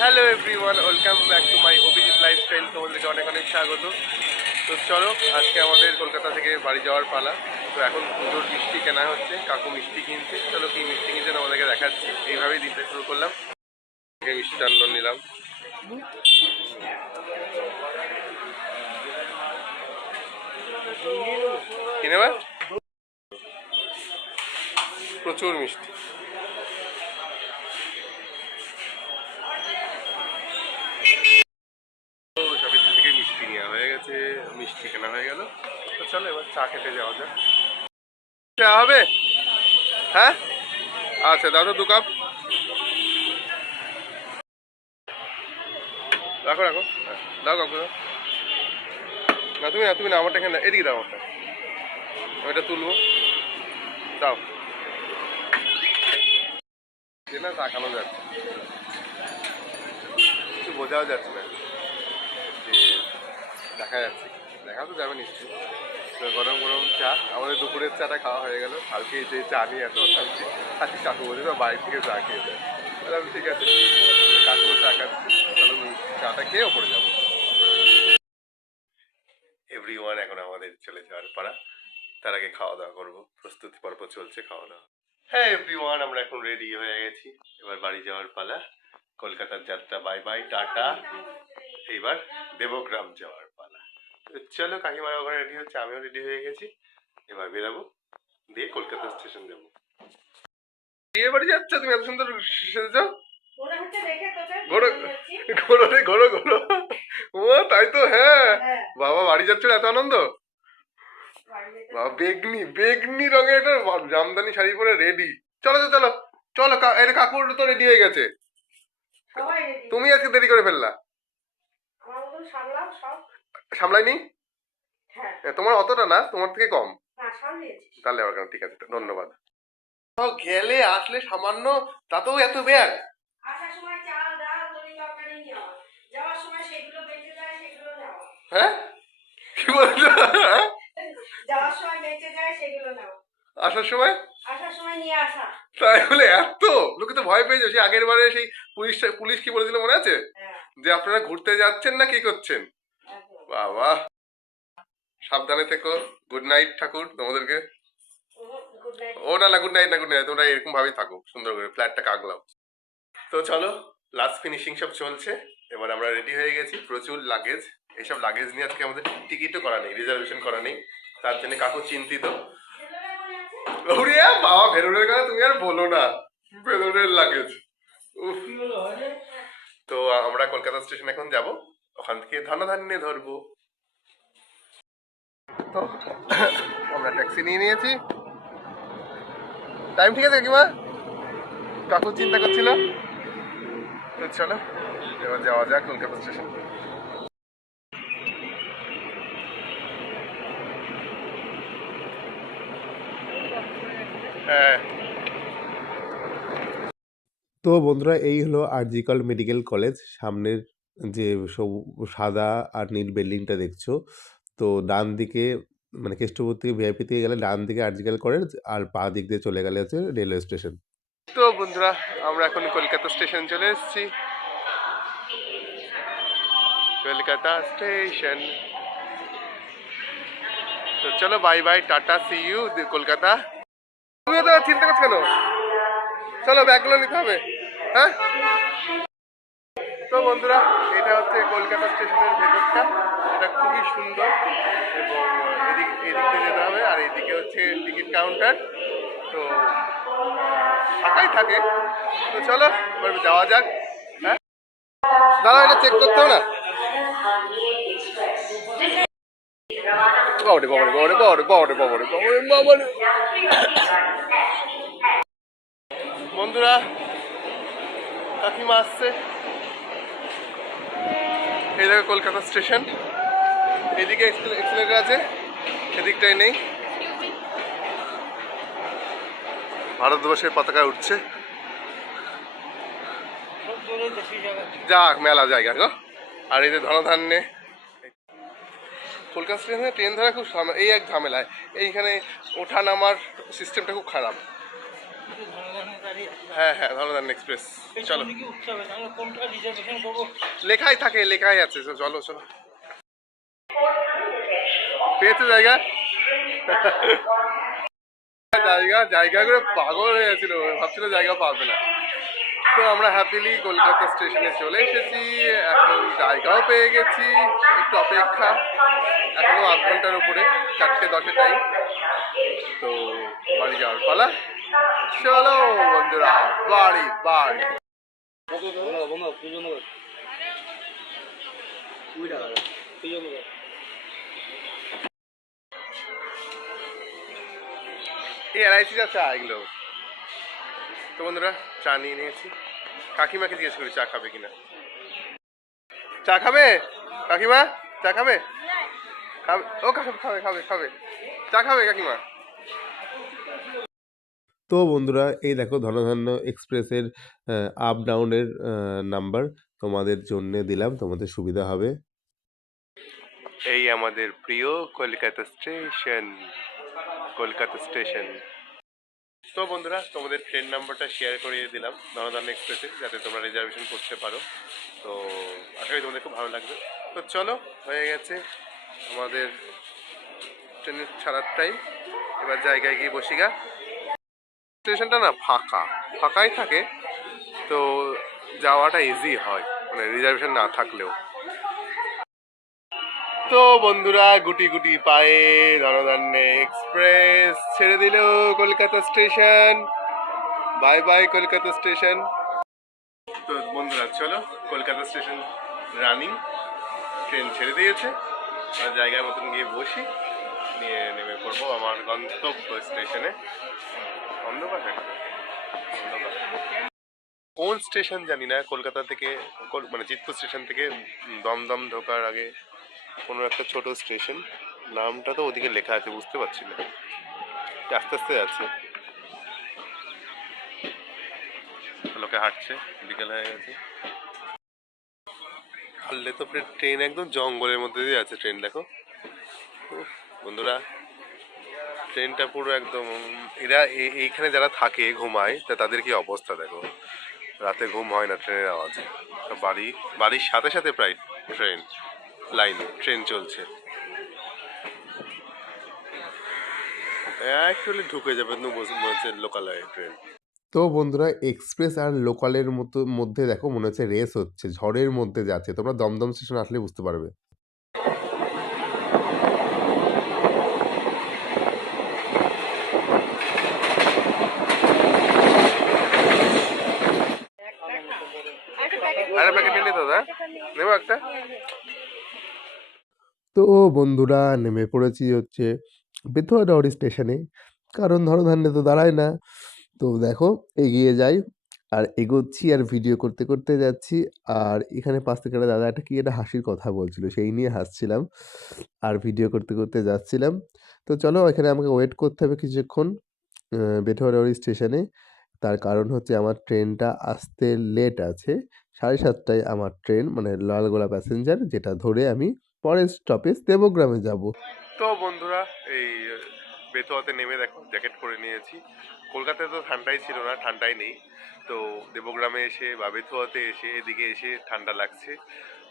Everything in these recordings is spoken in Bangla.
Hello everyone, welcome back to my Abhijit lifestyle. তোমাদেরকে অনেক অনেক স্বাগত। তো চলো, আজকে আমাদের কলকাতা থেকে বাড়ি যাওয়ার পালা। তো এখন পুজোর মিষ্টি কেনা হচ্ছে, কাকু মিষ্টি কিনছে। চলো কি মিষ্টি কিনছে আমাদেরকে দেখাচ্ছি। এইভাবেই দিতে শুরু করলাম, মিষ্টান্ন নিলাম। কিনে প্রচুর মিষ্টি। সাবিত্রী থেকে মিষ্টি নেওয়া হয়ে গেছে, মিষ্টি কেনা হয়ে গেল। তো চলো এবার চা খেতে যাওয়া যাক। চা হবে? হ্যাঁ আচ্ছা, দাও তো 2 কাপ। রাখো রাখো, দাও কাকু দাও। না তুমি না আমারটা এখানে এদিকে দাও, আমারটা আমি এটা তুলবো, দাও। না তাকানো যাচ্ছে, কিছু বোঝাও যাচ্ছে না যে দেখা যাচ্ছে, দেখা তো যাবে নিশ্চয়ই। তো গরম গরম চা, আমাদের দুপুরের চাটা খাওয়া হয়ে গেল। কালকে যে চা নিয়ে এত অশান্তি, আজকে কাকু বলছে না বাইরে থেকে চা খেয়ে যায়। বললাম ঠিক আছে, কাকু চা খাচ্ছি, তাহলে চাটা খেয়েও পড়ে যাবো। এভরিওয়ান, এখন আমাদের চলে যাওয়ার পাড়া। তার আগে খাওয়া দাওয়া করবো, প্রস্তুতি পর্ব চলছে খাওয়া দাওয়া। হ্যাঁ এভরিওয়ান, আমরা এখন রেডি হয়ে গেছি, এবার বাড়ি যাওয়ার পালা। কলকাতার যাত্রা বাই বাই, টাটা। এইবার দেবগ্রাম যাওয়ার পালা। চলো, কাকিমারা ওখানে রেডি হচ্ছে, আমিও রেডি হয়ে গেছি। এবার বেরাবো, দিয়ে কলকাতা স্টেশন যাবো। বিয়ে বাড়ি যাচ্ছ তুমি, এত সুন্দর সেজেছ। ঘোরো ঘোরো রে ঘোরো ঘোরো। ও তাই তো, হ্যাঁ বাবা বাড়ি যাচ্ছ এত আনন্দ। বাবা বেগনি বেগনি রঙের একটা জামদানি শাড়ি পরে রেডি। চলো তো চলো চলো, এটা কাকুর তো রেডি হয়ে গেছে, তুমি আজকে দেরি করে ফেললা। সামলাইনি? তোমার অতটা না, তোমার থেকে কম। তাহলে আবার কেন, ঠিক আছে, ধন্যবাদ। গেলে আসলে সামান্য, তাতেও এত ব্যাগ। হ্যাঁ কি বলছো? আসার সময় তাই বলে এত লোকে তো ভয় পেয়েছে। সেই আগের বারে সেই পুলিশ কি বলেছিল মনে আছে, যে আপনারা ঘুরতে যাচ্ছেন না কি করছেন। বাবা সাবধানে থেকো। গুড নাইট ঠাকুর তোমাদেরকে। ও না না, গুড নাইট না, গুড নাইট। তোমরা এরকম ভাবেই থাকো, সুন্দর করে ফ্ল্যাটটা কাগলাও। তো চলো, লাস্ট ফিনিশিং সব চলছে। এবার আমরা রেডি হয়ে গেছি, প্রচুর লাগেজ। এইসব লাগেজ নিয়ে আজকে আমাদের টিকিটও করা নেই, রিজার্ভেশন করা নেই, তার জন্য কাকু চিন্তিত। বাবা ভেরোরের কথা তুমি আর বলো না, ভেরোরের লাগেজ। তো আমরা কলকাতা স্টেশন এখন যাব, ওখান থেকে ধনধান্যে ধরবো। তো আমরা ট্যাক্সি নিয়ে নিয়েছি। টাইম ঠিক আছে কাকিমা? কাকু চিন্তা করছিল। তো চলো এবার যাওয়া যাক কলকাতা স্টেশন। হ্যাঁ তো বন্ধুরা, এই হলো আরজিকর মেডিকেল কলেজ। সামনের যে সব সাদা আর নীল বিল্ডিংটা দেখছো, তো ডান দিকে মানে কেষ্টপুর থেকে ভিআইপি থেকে গেলে ডান দিকে আরজিকর কলেজ, আর পা দিক দিয়ে চলে গেলে হচ্ছে রেলওয়ে স্টেশন। তো বন্ধুরা, আমরা এখন কলকাতা স্টেশন চলে এসেছি। কলকাতা স্টেশন। তো চলো bye bye, tata, see you Kolkata. তুমিও তো চিন্তা করছো কেন? চলো ব্যাগগুলো নিতে হবে। হ্যাঁ তো বন্ধুরা, এটা হচ্ছে কলকাতা স্টেশনের ভেতরটা। এটা খুবই সুন্দর, এবং এদিকে যেতে হবে, আর এদিকে হচ্ছে টিকিট কাউন্টার। তো ফাঁকাই থাকে। তো চলো এবার যাওয়া যাক। হ্যাঁ দাঁড়াও, এটা চেক করতে হবে না। বাবারে বাবারে বাবারে বাবারে বাবারে বাবারে বাবারে বাবারে। বন্ধুরা, কাকিমা আসছে। এই দেখো কলকাতা স্টেশন। এদিকে এক্সিলেটার আছে, এদিকটাই নেই। ভারতবর্ষের পতাকা উঠছে। যাক, মেলা জায়গা গো। আর এই যে ধনধান্যে কলকাতা স্টেশনে ট্রেন ধরা খুব এই এক ঝামেলায়, এইখানে ওঠা নামার সিস্টেমটা খুব খারাপ। হ্যাঁ হ্যাঁ ধনধান্য এক্সপ্রেস চলো। পেছন দিকে উঠতে হবে, তাহলে কোনটা রিজার্ভেশন করবো? লেখাই থাকে, লেখাই আছে, চলো চলো। পেয়েছো জায়গা? জায়গা জায়গা করে পাগল হয়ে গেছিল, ভাবছিল জায়গা পাবে না। তো আমরা হ্যাপিলি কলকাতা স্টেশনে চলে এসেছি, এখন জায়গাও পেয়ে গেছি। একটু অপেক্ষা, এখনো আধ ঘন্টার উপরে, 4:10 টাইম। তো বাড়ি যাওয়ার পালা, চলো বন্ধুরা বাড়ি বাড়ি। এই এলআইসি যা চা এগুলো। তো বন্ধুরা চা নিয়ে নিয়েছি, কাকিমাকে জিজ্ঞেস করি চা খাবে কিনা। চা খাবে কাকিমা? চা খাবে? খাবে ও কাকিমা, খাবে খাবে খাবে, চা খাবে কাকিমা? তো বন্ধুরা এই দেখো ধনধান্য এক্সপ্রেসের আপ ডাউনের নাম্বার তোমাদের জন্য দিলাম, তোমাদের সুবিধা হবে। এই আমাদের প্রিয় কলকাতা স্টেশন, কলকাতা স্টেশন। তো বন্ধুরা তোমাদের ট্রেন নাম্বারটা শেয়ার করিয়ে দিলাম ধনধান্য এক্সপ্রেসের, যাতে তোমরা রিজার্ভেশন করতে পারো। তো আশা করি তোমাদের খুব ভালো লাগবে। তো চলো, হয়ে গেছে আমাদের ট্রেনের ছাড়ার টাইম, এবার জায়গায় গিয়ে বসি গা। স্টেশনটা না ফাঁকা, ফাঁকাই থাকে, তো যাওয়াটা ইজি হয়, মানে রিজার্ভেশন না থাকলেও। তো বন্ধুরা গুটি গুটি পায়ে ধনধান্য এক্সপ্রেস ছেড়ে দিল Kolkata station. Bye bye Kolkata station. তো বন্ধুরা চলো, কলকাতা স্টেশন রানিং, ট্রেন ছেড়ে দিয়েছে, আর জায়গার মতন গিয়ে বসি, নিয়ে নেমে পড়বো আমার গন্তব্য স্টেশনে। অন্ধকার দেখাবে, অন্ধকার। কোন স্টেশন জানি না, কলকাতা থেকে মানে চিত্তপুর স্টেশন থেকে দমদম ঢোকার আগে কোনো একটা ছোট স্টেশন, নামটা তো ওদিকে লেখা আছে, বুঝতে পারছি না, আস্তে আস্তে যাচ্ছে, লোকে হাঁটছে, বিকেল হয়ে গেছে। হারলে তো ট্রেন একদম জঙ্গলের মধ্যে দিয়ে আছে ট্রেন, দেখো উফ, বন্ধুরা ট্রেনটা পুরো একদম, এরা এইখানে যারা থাকে ঘুমায়, তা তাদের কি অবস্থা দেখো, রাতে ঘুম হয় না ট্রেনের আওয়াজে। বাড়ির সাথে সাথে প্রায় ট্রেন লাইন, ট্রেন চলছে, একটু হলে ঢুকে যাবে, মনে হচ্ছে লোকালয়ে ট্রেন। তো বন্ধুরা এক্সপ্রেস আর লোকালের মধ্যে দেখো মনে হচ্ছে রেস হচ্ছে, ঝড়ের মধ্যে যাচ্ছে, তোমরা দমদম স্টেশন আসলে বুঝতে পারবে। আরে প্যাকেট নিলে দাদা, নেবো একটা। তো বন্ধুরা নেমে পড়েছি হচ্ছে বেথুয়াডাওয়ারি স্টেশনে, কারণ ধনধান্যে তো দাঁড়ায় না। তো দেখো এগিয়ে যাই, আর এগোচ্ছি আর ভিডিও করতে করতে যাচ্ছি। আর এখানে পাশ থেকে একটা দাদা একটা কি একটা হাসির কথা বলছিল, সেই নিয়ে হাসছিলাম আর ভিডিও করতে করতে যাচ্ছিলাম। তো চলো এখানে আমাকে ওয়েট করতে হবে কিছুক্ষণ বেথুয়াডাওয়ারি স্টেশনে। তার কারণ হচ্ছে আমার ট্রেনটা আসতে লেট আছে, 7:30টায় আমার ট্রেন, মানে লালগোলা প্যাসেঞ্জার, যেটা ধরে আমি পরের স্টপেজ দেবগ্রামে যাব। তো বন্ধুরা এই বেথুয়াতে নেমে দেখো জ্যাকেট পরে নিয়েছি। কলকাতায় তো ঠান্ডাই ছিল না, ঠান্ডাই নেই। তো দেবগ্রামে এসে বা বেথুয়াতে এসে এদিকে এসে ঠান্ডা লাগছে।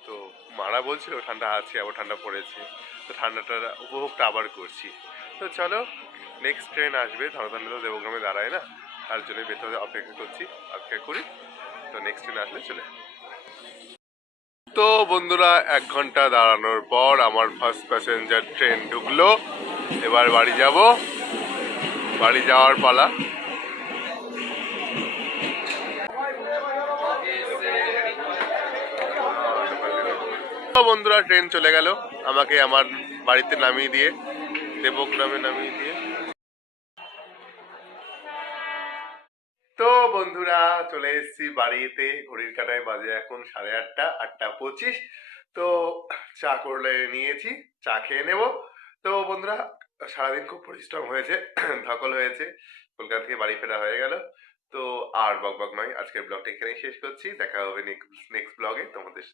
তো মারা বলছিল ঠান্ডা আছে, আবার ঠান্ডা পড়েছে, তো ঠান্ডাটার উপভোগটা আবার করছি। তো চলো, নেক্সট ট্রেন আসবে, ধনধান্য তো দেবগ্রামে দাঁড়ায় না, তার জন্য বেথুয়াতে অপেক্ষা করছি, অপেক্ষা করি। তো নেক্সট ট্রেন আসলে চলে। তো বন্ধুরা 1 ঘন্টা দাঁড়ানোর পর আমার ফার্স্ট প্যাসেঞ্জার ট্রেন ঢুকলো, এবার বাড়ি যাব, বাড়ি যাওয়ার পালা। তো বন্ধুরা ট্রেন চলে গেল, আমাকে আমার বাড়িতে নামিয়ে দিয়ে, দেবগ্রামে নামিয়ে দিয়ে। তো বন্ধুরা চলে এসেছি বাড়িতে, ঘড়ির কাঁটায় বাজে এখন 8:30, 8:25। তো চা করলে নিয়েছি, চা খেয়ে নেব। তো বন্ধুরা সারাদিন খুব পরিশ্রম হয়েছে, ধকল হয়েছে, কলকাতা থেকে বাড়ি ফেরা হয়ে গেল। তো আর বকবক নয়, আজকের ব্লগটা এখানেই শেষ করছি, দেখা হবে নেক্সট ব্লগে তোমাদের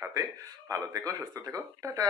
সাথে। ভালো থেকো, সুস্থ থেকো, টাটা।